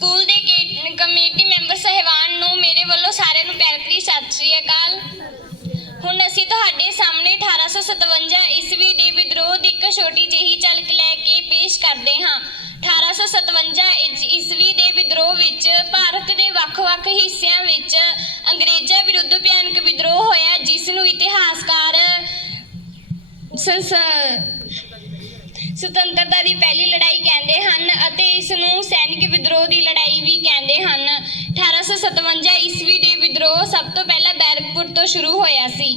School ਦੇ ਗੇ- committee member ਸਹਿਬਾਨ ਨੂੰ ਮੇਰੇ ਵੱਲੋਂ ਸਾਰਿਆਂ ਨੂੰ ਪਿਆਰ ਭਰੀ ਸਤਿ ਸ੍ਰੀ ਅਕਾਲ। ਹੁਣ ਅਸੀਂ ਤੁਹਾਡੇ ਸਾਹਮਣੇ 1857 ਈਸਵੀ ਦੇ ਵਿਦਰੋਹ ਦੀ ਇੱਕ ਛੋਟੀ ਜਿਹੀ ਝਲਕ ਲੈ ਕੇ ਪੇਸ਼ ਕਰਦੇ ਹਾਂ। 1857 ਇਜ- ਈਸਵੀ ਦੇ ਵਿਦਰੋਹ ਵਿੱਚ ਭਾਰਤ ਦੇ ਵੱਖ-ਵੱਖ ਹਿੱਸਿਆਂ ਵਿੱਚ ਅੰਗਰੇਜ਼ਾਂ ਵਿਰੁੱਧ ਭਿਆਨਕ ਵਿਦਰੋਹ ਹੋਇਆ, ਜਿਸ ਨੂੰ ਇਤਿਹਾਸਕਾਰ ਸੁਤੰਤਰਤਾ ਦੀ ਪਹਿਲੀ ਲੜਾਈ ਕਹਿੰਦੇ ਹਨ ਅਤੇ ਇਸ ਨੂੰ ਵਿਦਰੋਹ ਦੀ ਲੜਾਈ ਵੀ ਕਹਿੰਦੇ ਹਨ। 1857 ਈਸਵੀ ਦੇ ਵਿਦਰੋਹ ਸਭ ਤੋਂ ਪਹਿਲਾਂ ਬੈਰਕਪੁਰ ਤੋਂ ਸ਼ੁਰੂ ਹੋਇਆ ਸੀ।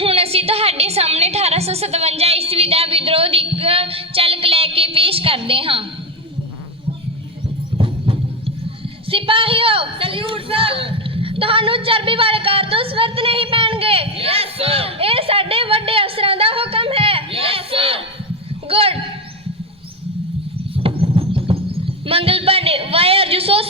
ਹੁਣ ਅਸੀਂ ਤੁਹਾਡੇ ਸਾਹਮਣੇ 1857 ਈਸਵੀ ਦਾ ਵਿਦਰੋਹ ਦੀ ਇੱਕ ਝਲਕ ਲੈ ਕੇ ਪੇਸ਼ ਕਰਦੇ ਹਾਂ। ਸਿਪਾਹੀਓ ਸੈਲੂਟ ਸਰ ਤੁਹਾਨੂੰ ਚਰਬੀ ਵਾਲੇ ਕਾਰਤੂਸ ਵਰਤਨੇ ਹੀ ਪੈਣਗੇ। ਯੈਸ ਸਰ ਇਹ ਸਾਡੇ ਵੱਡੇ ਅਫਸਰਾਂ ਦਾ ਹੁਕਮ ਹੈ। Yes sir good Mangal are you so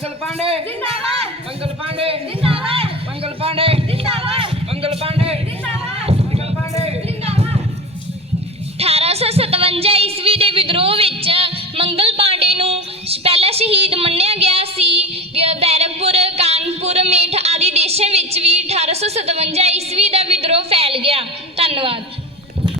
जिंदाबाद ਮੰਗਲ ਪਾਂਡੇ जिंदाबाद ਮੰਗਲ ਪਾਂਡੇ जिंदाबाद ਮੰਗਲ ਪਾਂਡੇ जिंदाबाद ਮੰਗਲ ਪਾਂਡੇ जिंदाबाद ਮੰਗਲ ਪਾਂਡੇ जिंदाबाद 1857 ਈਸਵੀ ਦੇ ਵਿਦਰੋਹ ਵਿੱਚ ਮੰਗਲ ਪਾਂਡੇ ਨੂੰ ਪਹਿਲਾ ਸ਼ਹੀਦ ਮੰਨਿਆ ਗਿਆ ਸੀ ਗ- ਬੈਰਕਪੁਰ ਕਾਨਪੁਰ ਮੇਠ ਆਦਿ ਦੇਸ਼ਾਂ ਵਿੱਚ ਵੀ 1857 ਈਸਵੀ ਦਾ ਵਿਦਰੋਹ ਫੈਲ ਗਿਆ ਧੰਨਵਾਦ